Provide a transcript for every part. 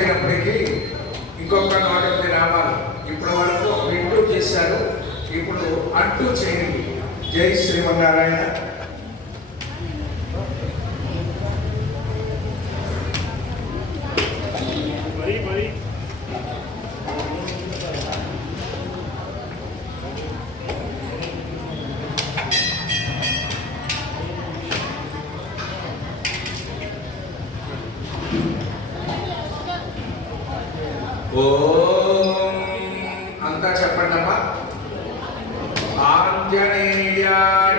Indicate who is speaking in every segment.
Speaker 1: పూర్తయినప్పటికీ ఇంకొక నూట రావాలి ఇప్పటి వరకు ఇంటూ చేశారు. ఇప్పుడు అంటూ చేయండి. జై Srimannarayana Yeah. Jaya.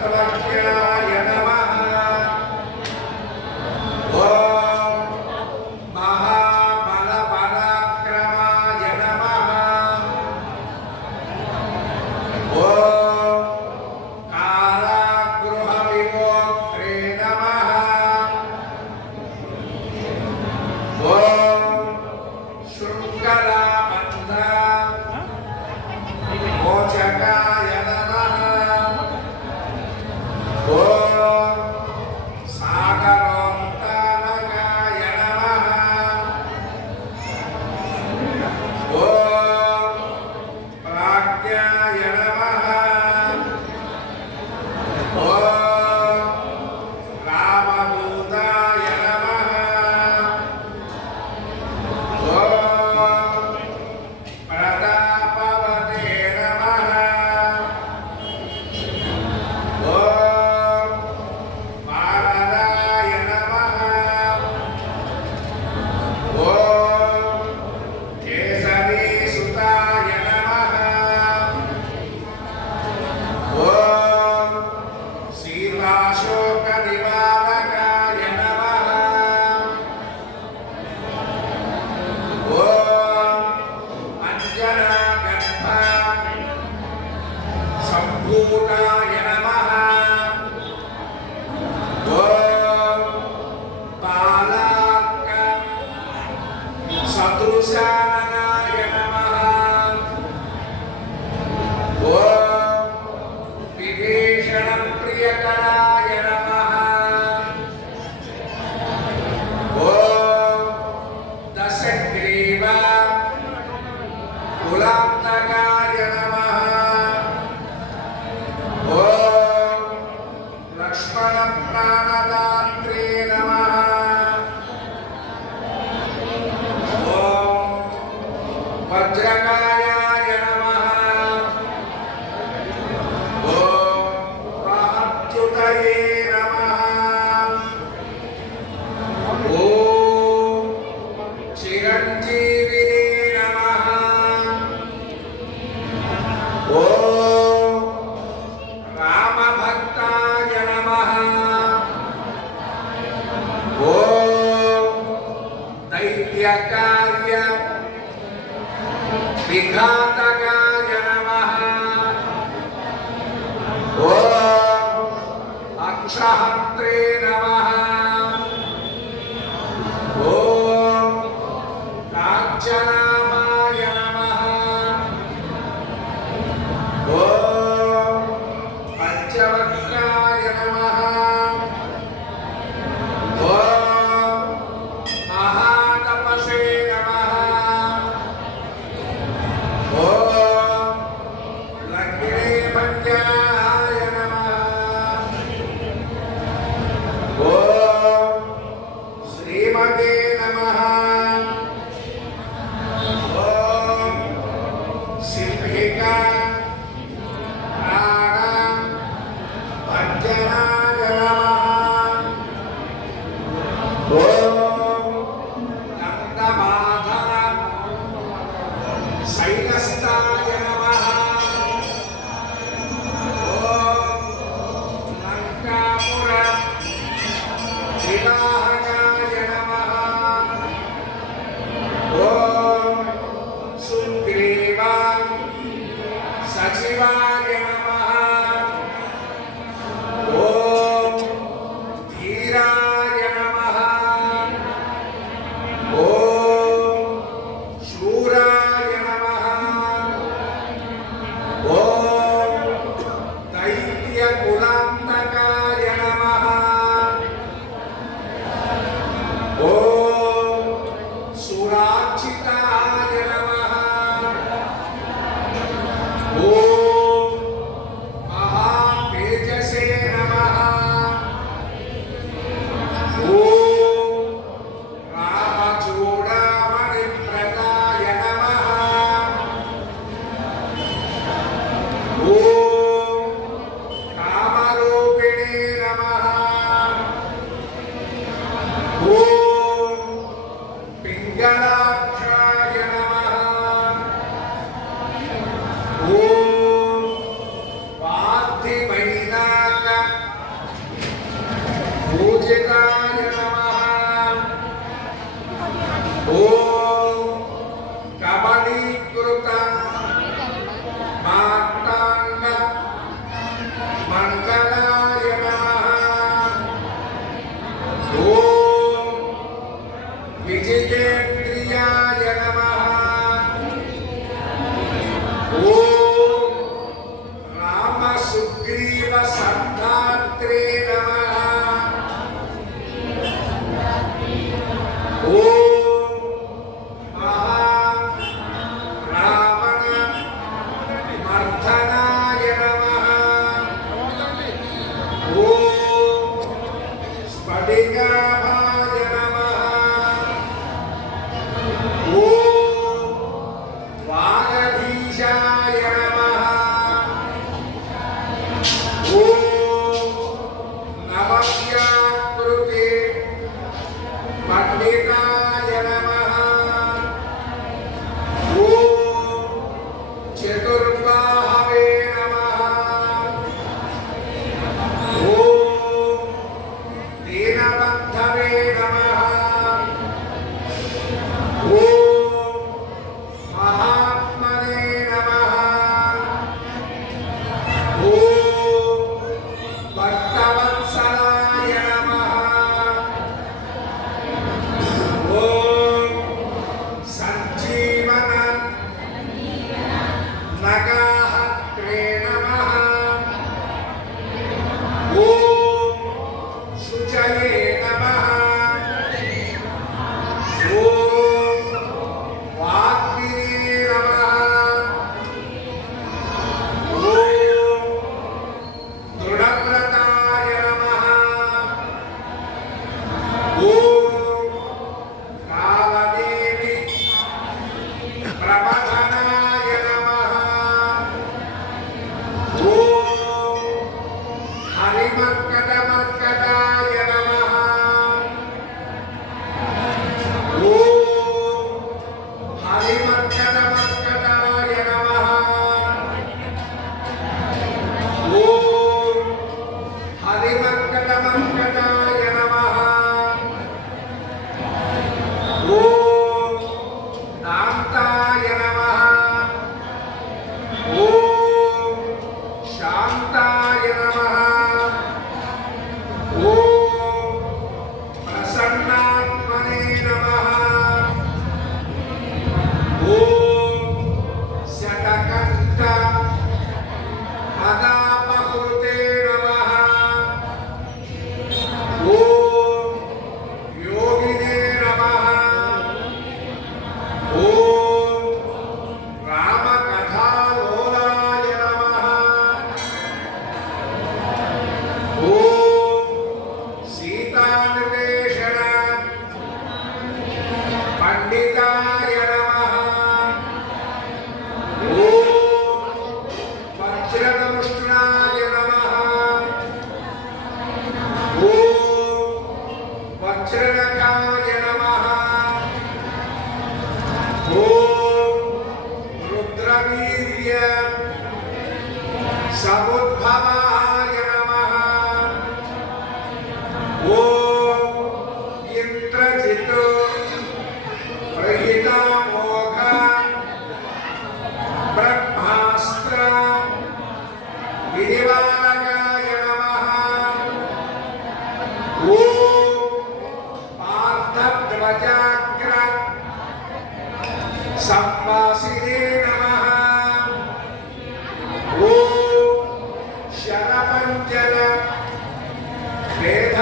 Speaker 1: Thank.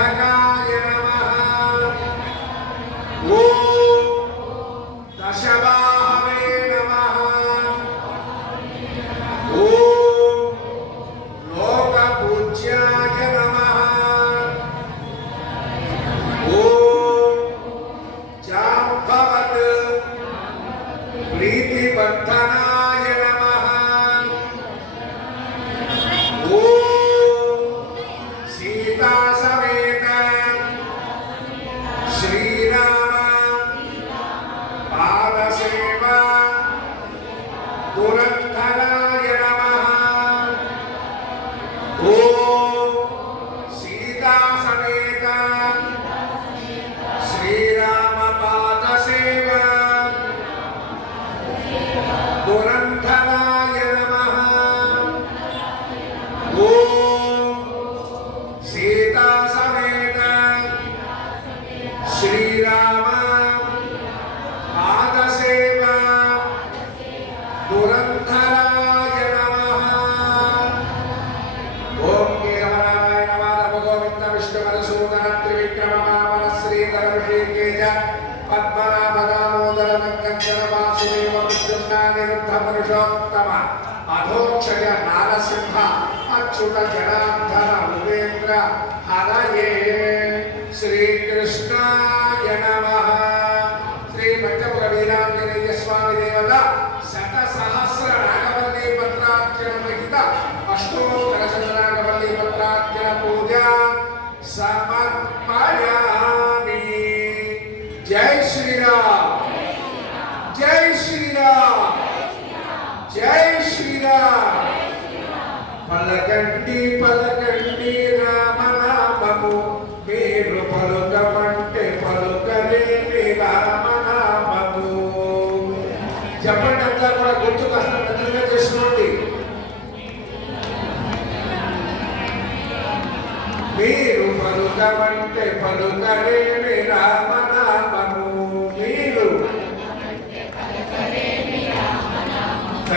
Speaker 1: acá.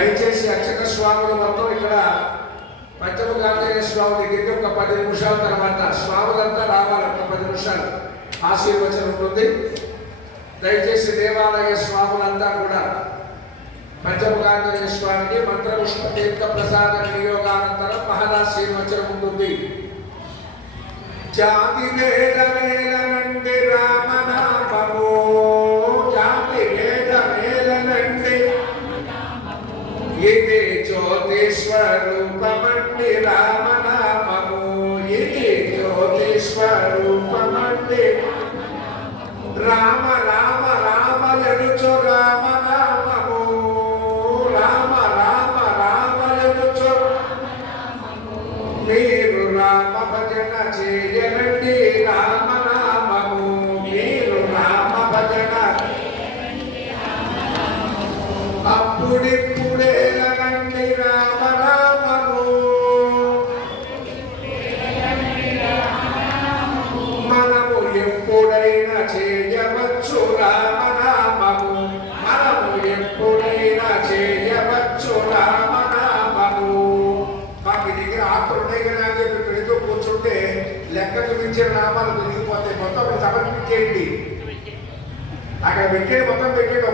Speaker 1: దయచేసి అర్చక స్వాముల మొత్తం ఇక్కడ పంచముఖ ఆంజనేయ స్వామి దగ్గరికి ఒక పది నిమిషాల తర్వాత స్వాములంతా రావాలి ఒక పది నిమిషాలు. ఆశీర్వచనం ఉంటుంది దయచేసి దేవాలయ స్వాములంతా కూడా పంచముఖాంజనేయ స్వామికి మంత్రపుష్ప తీర్థ ప్రసాద వినియోగానంతరం మహదాశీర్వచనం ఉంటుంది. జాతి వేద వేదమండి రామనామ జ్యోతిస్వరూపమండి రామనామము. ఇది జ్యోతిస్వరూపమండి రామ రామ అక్కడ పెట్టేది మొత్తం పెట్టేది